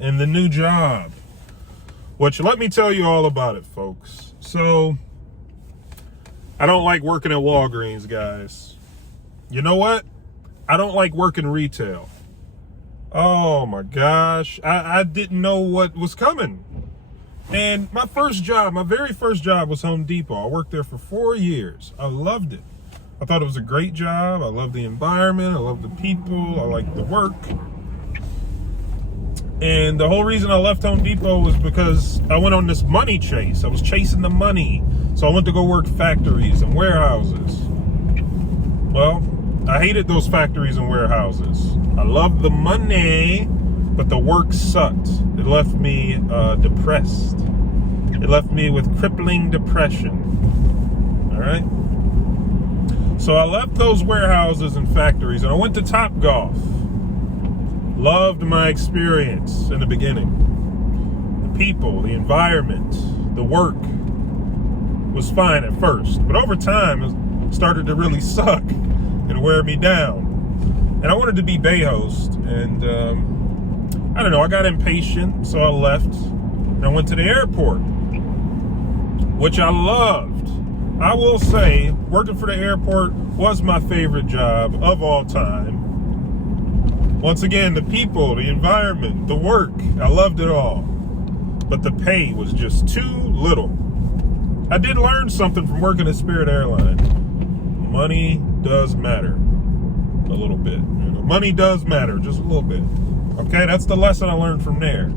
and the new job. Which, let me tell you all about it, folks. So, I don't like working at Walgreens, guys. You know what? I don't like working retail. Oh my gosh. I didn't know what was coming. And my very first job was Home Depot. I worked there for 4 years. I loved it. I thought it was a great job. I loved the environment. I loved the people. I liked the work. And the whole reason I left Home Depot was because I went on this money chase. I was chasing the money. So I went to go work factories and warehouses. Well, I hated those factories and warehouses. I loved the money, but the work sucked. It left me depressed. It left me with crippling depression. All right? So I left those warehouses and factories and I went to Topgolf. Loved my experience in the beginning. The people, the environment, the work was fine at first. But over time, it started to really suck and wear me down. And I wanted to be bay host. And I don't know, I got impatient, so I left. And I went to the airport, which I loved. I will say, working for the airport was my favorite job of all time. Once again, the people, the environment, the work, I loved it all. But the pay was just too little. I did learn something from working at Spirit Airlines. Money does matter a little bit. You know, money does matter just a little bit. Okay, that's the lesson I learned from there.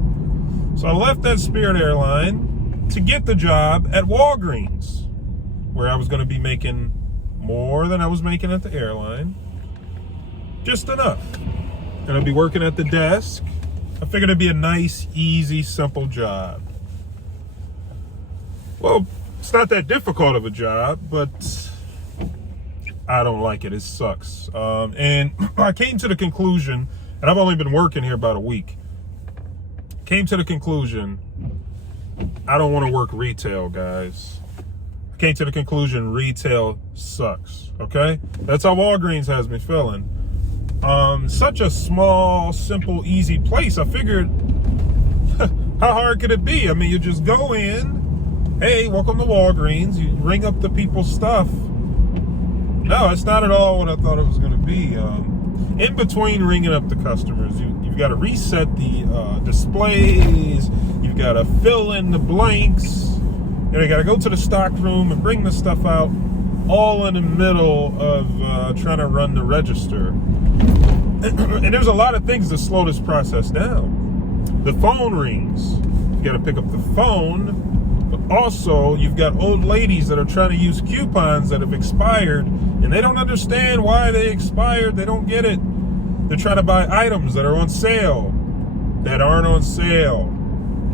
So I left that Spirit Airline to get the job at Walgreens, where I was going to be making more than I was making at the airline. Just enough. And I'd be working at the desk. I figured it'd be a nice, easy, simple job. Well, it's not that difficult of a job, but I don't like it. It sucks. And I came to the conclusion, and I've only been working here about a week. Came to the conclusion, I don't want to work retail, guys. I came to the conclusion, retail sucks, okay? That's how Walgreens has me feeling. Such a small, simple, easy place. I figured, how hard could it be? I mean, you just go in, hey, welcome to Walgreens. You ring up the people's stuff. No, it's not at all what I thought it was going to be. In between ringing up the customers, you've got to reset the displays. You've got to fill in the blanks. And you got to go to the stock room and bring the stuff out, all in the middle of trying to run the register. And there's a lot of things that slow this process down. The phone rings. You got to pick up the phone. But also, you've got old ladies that are trying to use coupons that have expired, and they don't understand why they expired. They don't get it. They're trying to buy items that are on sale that aren't on sale.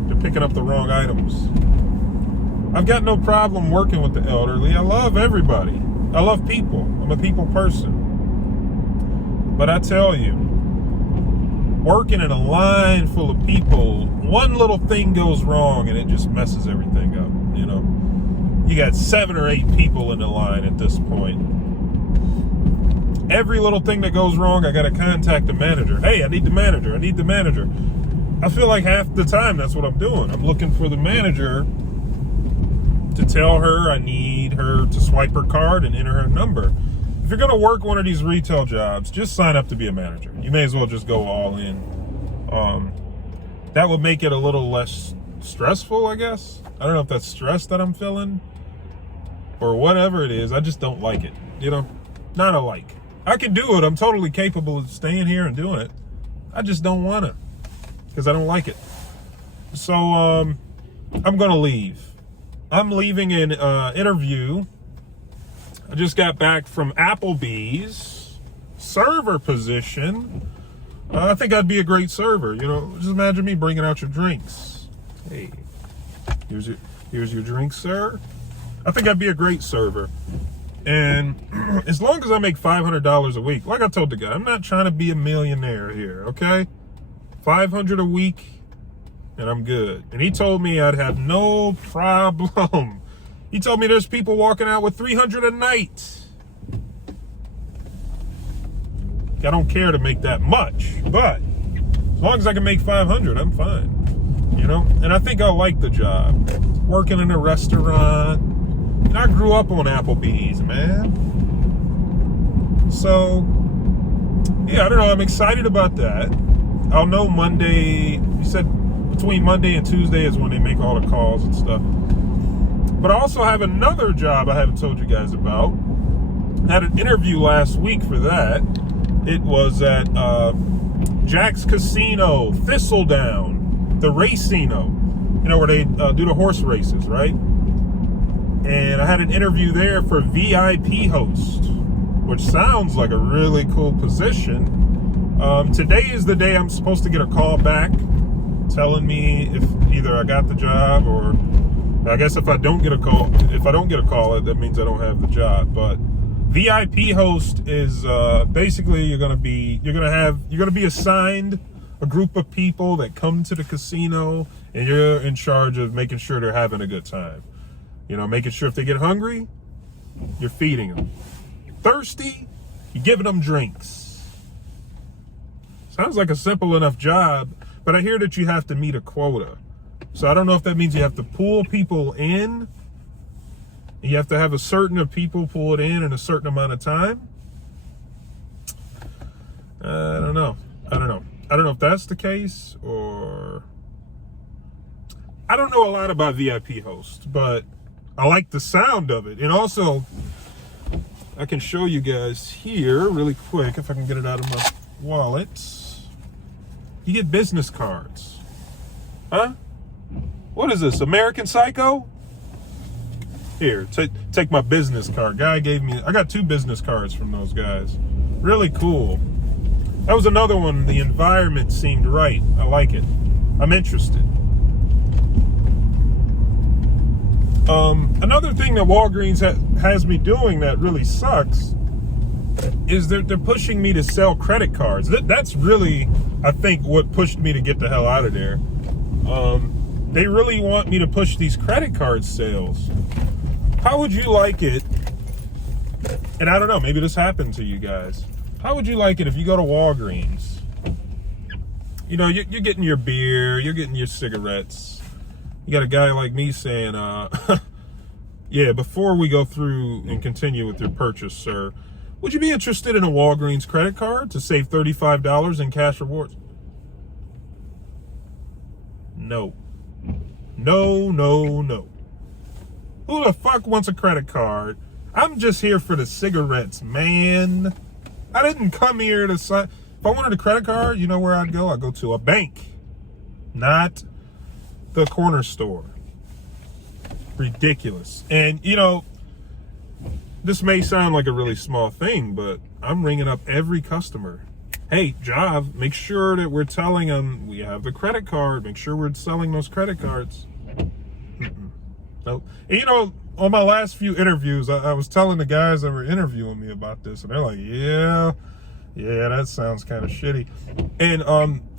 They're picking up the wrong items. I've got no problem working with the elderly. I love everybody. I love people. I'm a people person. But I tell you, working in a line full of people, one little thing goes wrong and it just messes everything up, you know. You got 7 or 8 people in the line at this point. Every little thing that goes wrong, I got to contact the manager. Hey, I need the manager. I need the manager. I feel like half the time that's what I'm doing. I'm looking for the manager to tell her I need her to swipe her card and enter her number. If you're going to work one of these retail jobs, just sign up to be a manager. You may as well just go all in. That would make it a little less stressful, I guess. I don't know if that's stress that I'm feeling or whatever it is. I just don't like it, you know, not a like. I can do it. I'm totally capable of staying here and doing it. I just don't want to because I don't like it. So I'm going to leave. I'm leaving an interview. I just got back from Applebee's server position. I think I'd be a great server. You know, just imagine me bringing out your drinks. Hey, here's your drink, sir. I think I'd be a great server. And as long as I make $500 a week, like I told the guy, I'm not trying to be a millionaire here, okay? $500 a week, and I'm good. And he told me I'd have no problem. He told me there's people walking out with $300 a night. I don't care to make that much, but As long as I can make 500, I'm fine. You know, and I think I like the job. Working in a restaurant. And I grew up on Applebee's, man. So, yeah, I don't know. I'm excited about that. I'll know Monday. You said between Monday and Tuesday is when they make all the calls and stuff. But I also have another job I haven't told you guys about. I had an interview last week for that. It was at Jack's Casino, Thistledown, the Racino, you know, where they do the horse races, right? And I had an interview there for VIP host, which sounds like a really cool position. Today is the day I'm supposed to get a call back telling me if either I got the job, or I guess if I don't get a call, that means I don't have the job. But VIP host is basically you're gonna be assigned a group of people that come to the casino, and you're in charge of making sure they're having a good time. You know, making sure if they get hungry, you're feeding them. Thirsty, you're giving them drinks. Sounds like a simple enough job, but I hear that you have to meet a quota. So I don't know if that means you have to pull people in. You have to have a certain of people pull it in a certain amount of time. I don't know. I don't know if that's the case, or I don't know a lot about VIP host, but I like the sound of it. And also, I can show you guys here really quick if I can get it out of my wallet. You get business cards. Huh? What is this, American Psycho? Here, take my business card. Guy gave me, I got 2 business cards from those guys. Really cool. That was another one. The environment seemed right. I like it. I'm interested. Another thing that Walgreens has me doing that really sucks is they're pushing me to sell credit cards. That's really, I think, what pushed me to get the hell out of there. They really want me to push these credit card sales. How would you like it? And I don't know, maybe this happened to you guys. How would you like it if you go to Walgreens? You know, you're getting your beer, you're getting your cigarettes. You got a guy like me saying, yeah, before we go through and continue with your purchase, sir, would you be interested in a Walgreens credit card to save $35 in cash rewards? No. No, no, no. Who the fuck wants a credit card? I'm just here for the cigarettes, man. I didn't come here to sign. If I wanted a credit card, you know where I'd go? I'd go to a bank, not the corner store. Ridiculous. And, you know, this may sound like a really small thing, but I'm ringing up every customer. Hey, Jav, make sure that we're telling them we have the credit card. Make sure we're selling those credit cards. Nope. And, you know, on my last few interviews, I was telling the guys that were interviewing me about this, and they're like, yeah, that sounds kind of shitty. And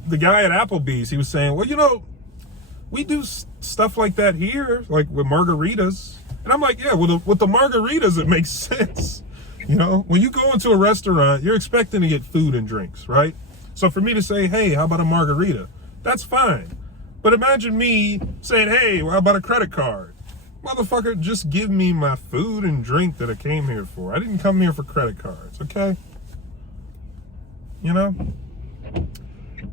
the guy at Applebee's, he was saying, well, you know, we do stuff like that here, like with margaritas. And I'm like, yeah, with the margaritas, it makes sense. You know, when you go into a restaurant, you're expecting to get food and drinks, right? So for me to say, hey, how about a margarita? That's fine. But imagine me saying, hey, how about a credit card? Motherfucker, just give me my food and drink that I came here for. I didn't come here for credit cards, okay? You know?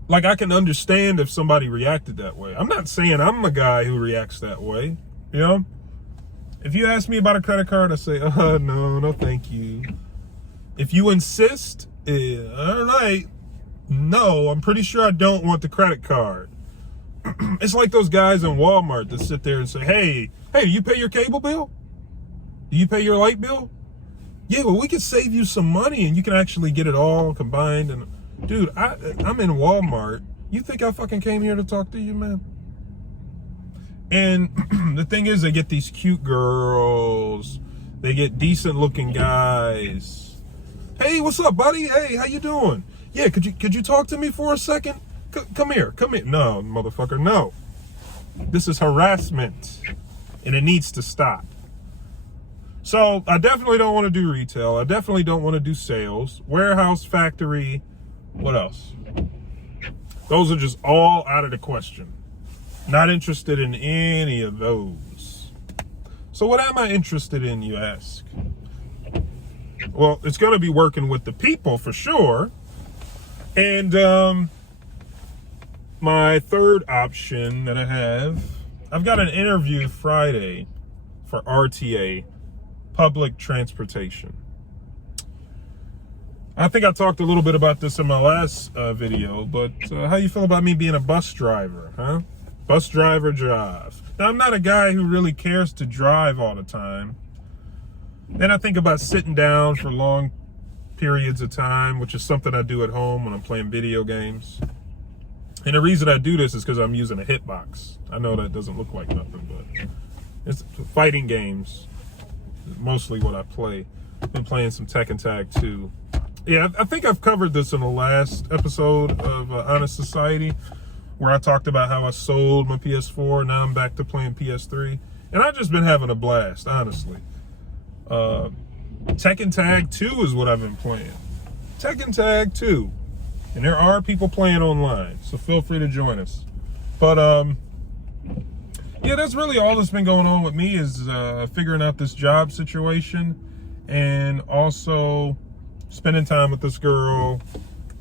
Like, I can understand if somebody reacted that way. I'm not saying I'm a guy who reacts that way, you know? If you ask me about a credit card, I say, no, thank you. If you insist, all right, no, I'm pretty sure I don't want the credit card. It's like those guys in Walmart that sit there and say, hey, you pay your cable bill? Do you pay your light bill? Yeah, well, we can save you some money and you can actually get it all combined. And dude, I'm in Walmart. You think I fucking came here to talk to you, man? And the thing is, they get these cute girls. They get decent looking guys. Hey, what's up, buddy? Hey, how you doing? Yeah, could you talk to me for a second? Come here. No, motherfucker, no. This is harassment, and it needs to stop. So I definitely don't want to do retail. I definitely don't want to do sales, warehouse, factory. What else? Those are just all out of the question. Not interested in any of those. So what am I interested in, you ask? Well, it's going to be working with the people for sure. And my third option that I've got an interview Friday for RTA, public transportation. I think I talked a little bit about this in my last video, but how you feel about me being a bus driver, huh? Bus driver job. Now, I'm not a guy who really cares to drive all the time. Then I think about sitting down for long periods of time, which is something I do at home when I'm playing video games. And the reason I do this is because I'm using a hitbox. I know that doesn't look like nothing, but it's fighting games. Mostly what I play. Been playing some Tekken Tag 2. Yeah, I think I've covered this in the last episode of Honest Society, where I talked about how I sold my PS4. Now I'm back to playing PS3. And I've just been having a blast, honestly. Tekken Tag 2 is what I've been playing. Tekken Tag 2. And there are people playing online, so feel free to join us. But, yeah, that's really all that's been going on with me is figuring out this job situation and also spending time with this girl,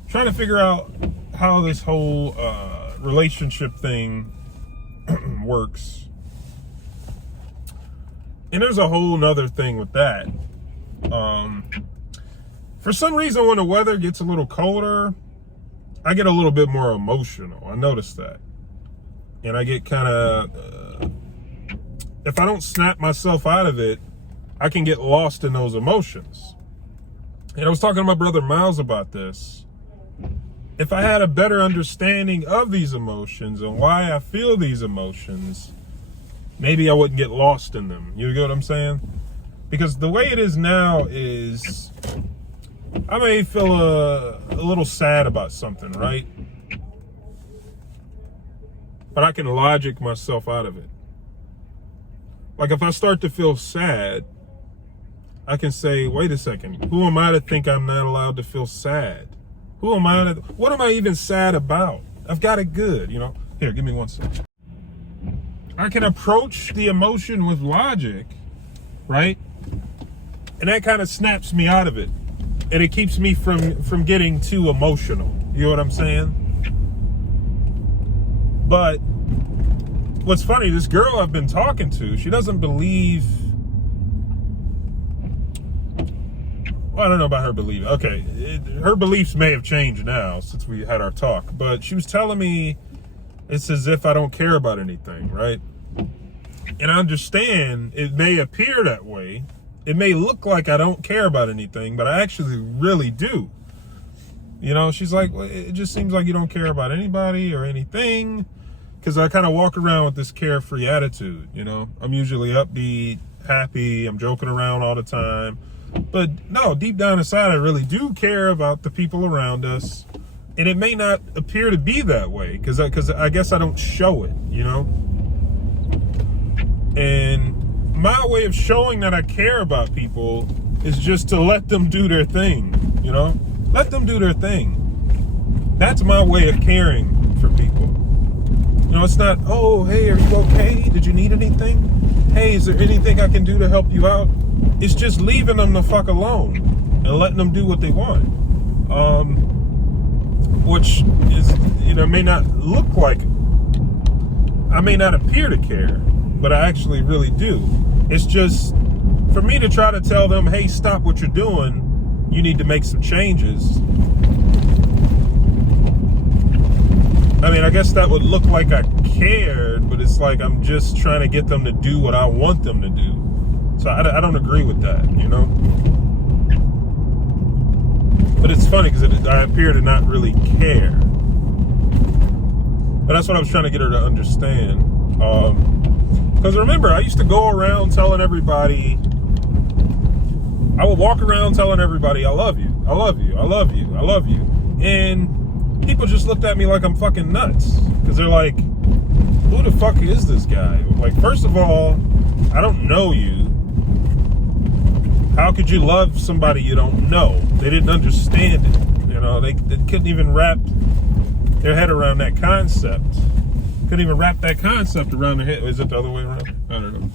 trying to figure out how this whole relationship thing works. And there's a whole nother thing with that. For some reason, when the weather gets a little colder, I get a little bit more emotional. I noticed that. And I get kind of, if I don't snap myself out of it, I can get lost in those emotions. And I was talking to my brother Miles about this. If I had a better understanding of these emotions and why I feel these emotions, maybe I wouldn't get lost in them. You get what I'm saying? Because the way it is now is, I may feel a little sad about something, right? But I can logic myself out of it. Like if I start to feel sad, I can say, wait a second, who am I to think I'm not allowed to feel sad? Who am I to, what am I even sad about? I've got it good, you know? Here, give me 1 second. I can approach the emotion with logic, right? And that kind of snaps me out of it. And it keeps me from getting too emotional. You know what I'm saying? But what's funny, this girl I've been talking to, she doesn't believe, well, I don't know about her belief. Okay, her beliefs may have changed now since we had our talk, but she was telling me it's as if I don't care about anything, right? And I understand it may appear that way. It may look like I don't care about anything, but I actually really do. You know, she's like, well, it just seems like you don't care about anybody or anything. Because I kind of walk around with this carefree attitude, you know. I'm usually upbeat, happy, I'm joking around all the time. But no, deep down inside, I really do care about the people around us. And it may not appear to be that way, because I guess I don't show it, you know. And my way of showing that I care about people is just to let them do their thing, you know? Let them do their thing. That's my way of caring for people. You know, it's not, oh, hey, are you okay? Did you need anything? Hey, is there anything I can do to help you out? It's just leaving them the fuck alone and letting them do what they want. Which is, you know, may not look like, I may not appear to care, but I actually really do. It's just for me to try to tell them, hey, stop what you're doing. You need to make some changes. I mean, I guess that would look like I cared, but it's like I'm just trying to get them to do what I want them to do. So I don't agree with that, you know? But it's funny because I appear to not really care. But that's what I was trying to get her to understand. Because remember, I used to go around telling everybody, I would walk around telling everybody, I love you, I love you, I love you, I love you. And people just looked at me like I'm fucking nuts. Because they're like, who the fuck is this guy? Like, first of all, I don't know you. How could you love somebody you don't know? They didn't understand it. You know, they couldn't even wrap their head around that concept. Couldn't even wrap that concept around their head. Is it the other way around? I don't know.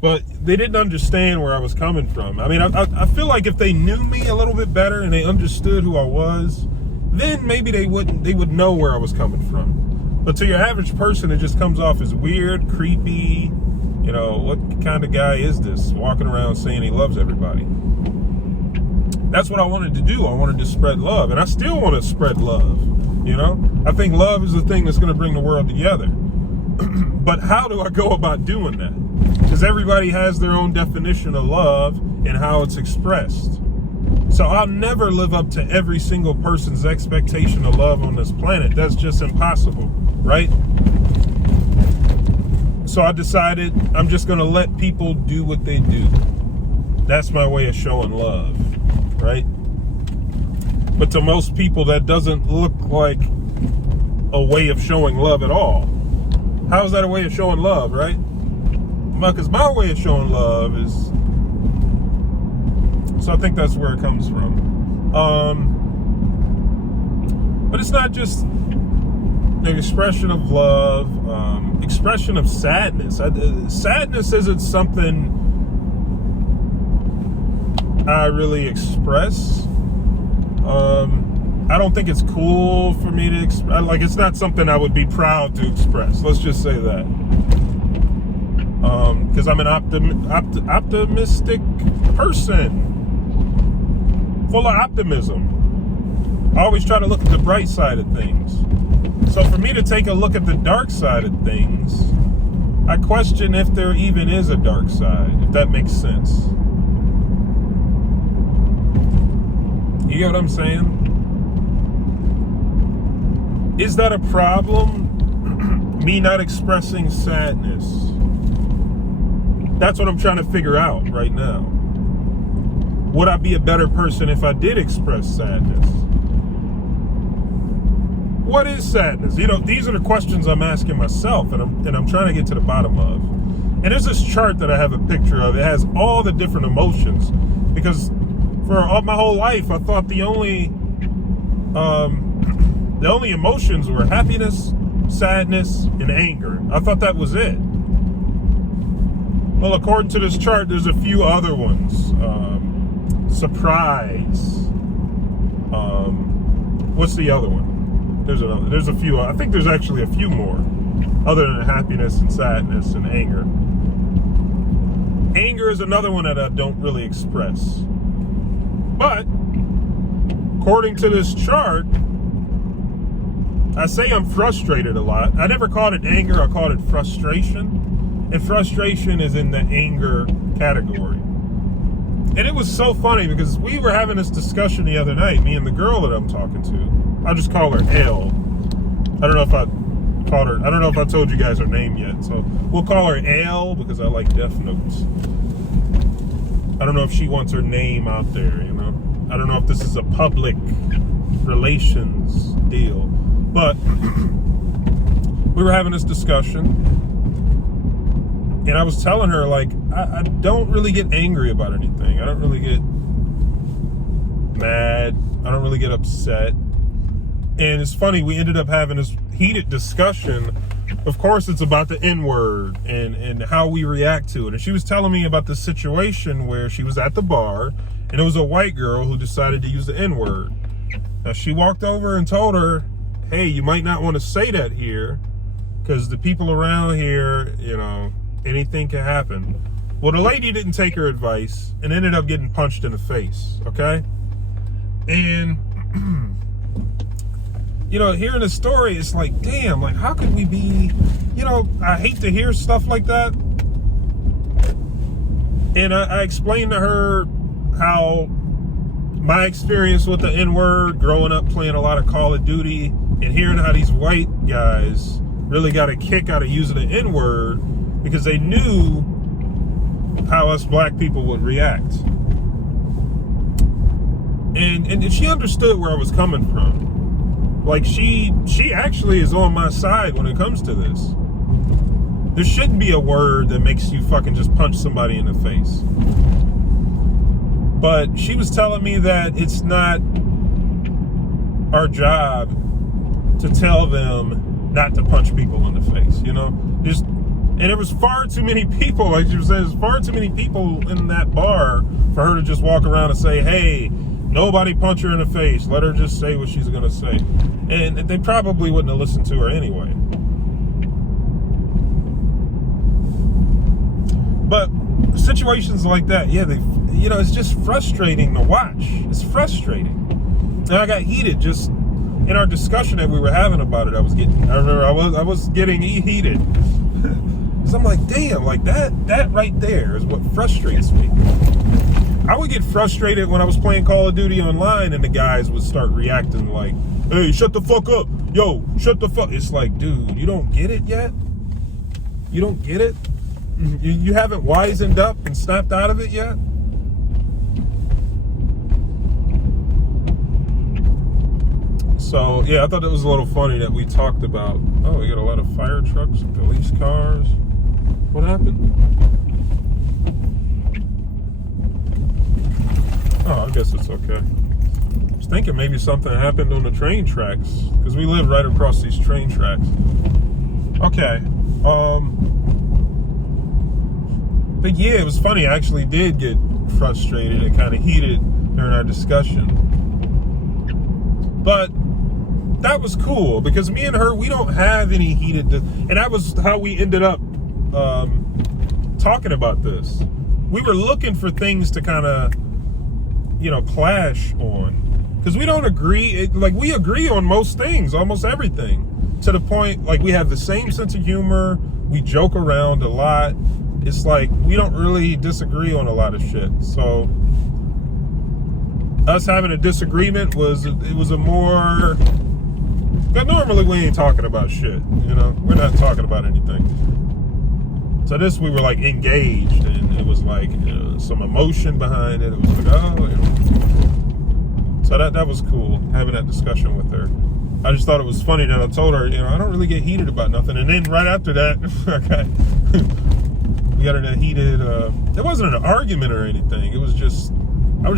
But they didn't understand where I was coming from. I mean, I feel like if they knew me a little bit better and they understood who I was, then maybe they would know where I was coming from. But to your average person, it just comes off as weird, creepy. You know, what kind of guy is this walking around saying he loves everybody? That's what I wanted to do. I wanted to spread love, and I still want to spread love. You know, I think love is the thing that's going to bring the world together. But how do I go about doing that? Because everybody has their own definition of love and how it's expressed. So I'll never live up to every single person's expectation of love on this planet. That's just impossible, right? So I decided I'm just going to let people do what they do. That's my way of showing love, right? But to most people, that doesn't look like a way of showing love at all. How is that a way of showing love, right? Because my way of showing love is... So I think that's where it comes from. But it's not just an expression of love, expression of sadness. Sadness isn't something I really express. I don't think it's cool for me to express. Like, it's not something I would be proud to express. Let's just say that. Because I'm an optimistic person. Full of optimism. I always try to look at the bright side of things. So for me to take a look at the dark side of things, I question if there even is a dark side, if that makes sense. You get what I'm saying? Is that a problem? Me not expressing sadness? That's what I'm trying to figure out right now. Would I be a better person if I did express sadness? What is sadness? You know, these are the questions I'm asking myself, and I'm trying to get to the bottom of. And there's this chart that I have a picture of. It has all the different emotions, because for all my whole life, I thought the only emotions were happiness, sadness, and anger. I thought that was it. Well, according to this chart, there's a few other ones. Surprise. What's the other one? There's a few. I think there's actually a few more, other than happiness and sadness and anger. Anger is another one that I don't really express. But according to this chart, I say I'm frustrated a lot. I never called it anger. I called it frustration. And frustration is in the anger category. And it was so funny because we were having this discussion the other night, me and the girl that I'm talking to. I'll just call her L. I don't know if I told you guys her name yet. So we'll call her L because I like Death Notes. I don't know if she wants her name out there, you know. I don't know if this is a public relations deal. But we were having this discussion. And I was telling her, like, I don't really get angry about anything. I don't really get mad. I don't really get upset. And it's funny, we ended up having this heated discussion. Of course, it's about the N-word and how we react to it. And she was telling me about the situation where she was at the bar, and it was a white girl who decided to use the N-word. Now, she walked over and told her, hey, you might not want to say that here, because the people around here, you know, anything can happen. Well, the lady didn't take her advice and ended up getting punched in the face, okay? And, you know, hearing the story, it's like, damn, like, how could we be, you know, I hate to hear stuff like that. And I explained to her how my experience with the N-word, growing up playing a lot of Call of Duty, and hearing how these white guys really got a kick out of using the N-word because they knew how us black people would react. And she understood where I was coming from. Like, she actually is on my side when it comes to this. There shouldn't be a word that makes you fucking just punch somebody in the face. But she was telling me that it's not our job to tell them not to punch people in the face, you know? And there was far too many people, like you said, there's far too many people in that bar for her to just walk around and say, hey, nobody punch her in the face. Let her just say what she's gonna say. And they probably wouldn't have listened to her anyway. But situations like that, yeah, it's just frustrating to watch. It's frustrating. And I got heated just in our discussion that we were having about it. I was getting heated. Because I'm like, damn, like that right there is what frustrates me. I would get frustrated when I was playing Call of Duty online and the guys would start reacting like, hey, shut the fuck up. Yo, shut the fuck. It's like, dude, you don't get it yet? You don't get it? You haven't wisened up and snapped out of it yet? So, yeah, I thought it was a little funny that we talked about, oh, we got a lot of fire trucks and police cars. What happened? Oh, I guess it's okay. I was thinking maybe something happened on the train tracks, because we live right across these train tracks. Okay. But yeah, it was funny. I actually did get frustrated and kind of heated during our discussion. But that was cool because me and her, we don't have any heated, and that was how we ended up talking about this. We were looking for things to kind of, clash on, because we don't agree. We agree on most things, almost everything, to the point like we have the same sense of humor. We joke around a lot. It's like we don't really disagree on a lot of shit. So us having a disagreement was a more, but normally we ain't talking about shit, we're not talking about anything. So this, we were like engaged, and it was like some emotion behind it. It was like, so that was cool, having that discussion with her. I just thought it was funny that I told her, I don't really get heated about nothing. And then right after that, okay, we got in a heated, it wasn't an argument or anything. It was just, I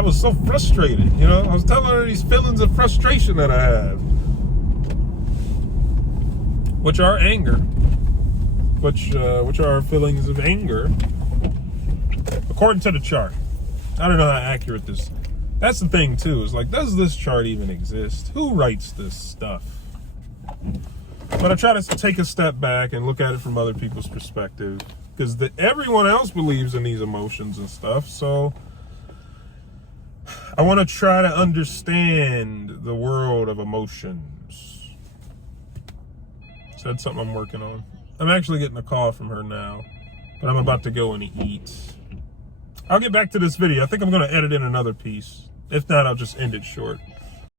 was so frustrated, I was telling her these feelings of frustration that I have, which are anger, which are feelings of anger, according to the chart. I don't know how accurate this. That's the thing too. Is like, does this chart even exist? Who writes this stuff? But I try to take a step back and look at it from other people's perspective, because everyone else believes in these emotions and stuff. So I want to try to understand the world of emotions. So that's something I'm working on. I'm actually getting a call from her now, but I'm about to go and eat. I'll get back to this video. I think I'm going to edit in another piece. If not, I'll just end it short.